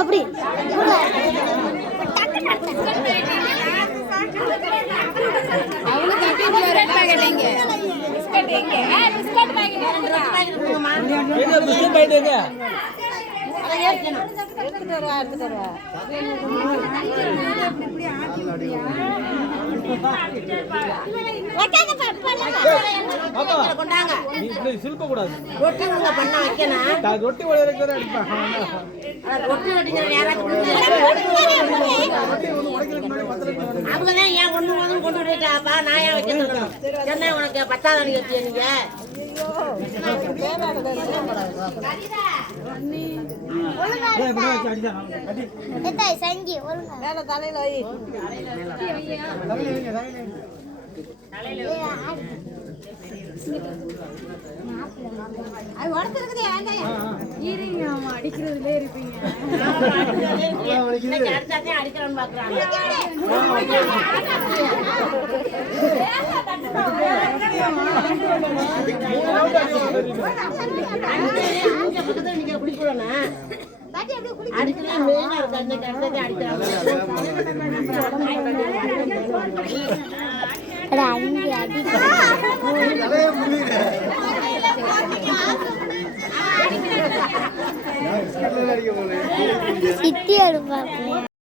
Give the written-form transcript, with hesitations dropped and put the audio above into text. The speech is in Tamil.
அப்படி ரொட்டி அவங்கதான் ஏன் ஒண்ணு கொண்டு விட்டாப்பா நான் ஏன் வைக்க என்ன உனக்கு 10வது அடி வச்சு நீங்க சங்கி தலையில அடிக்கிறதுல இருப்பீங்க அடிக்கிறோன்னு பாக்குறாங்க நீங்க குடிக்கணும் அடிக்கல மெயினா இருக்கு அந்த கண்டத்தை அடிக்கிறாங்க சித்தி அடிப்பாங்க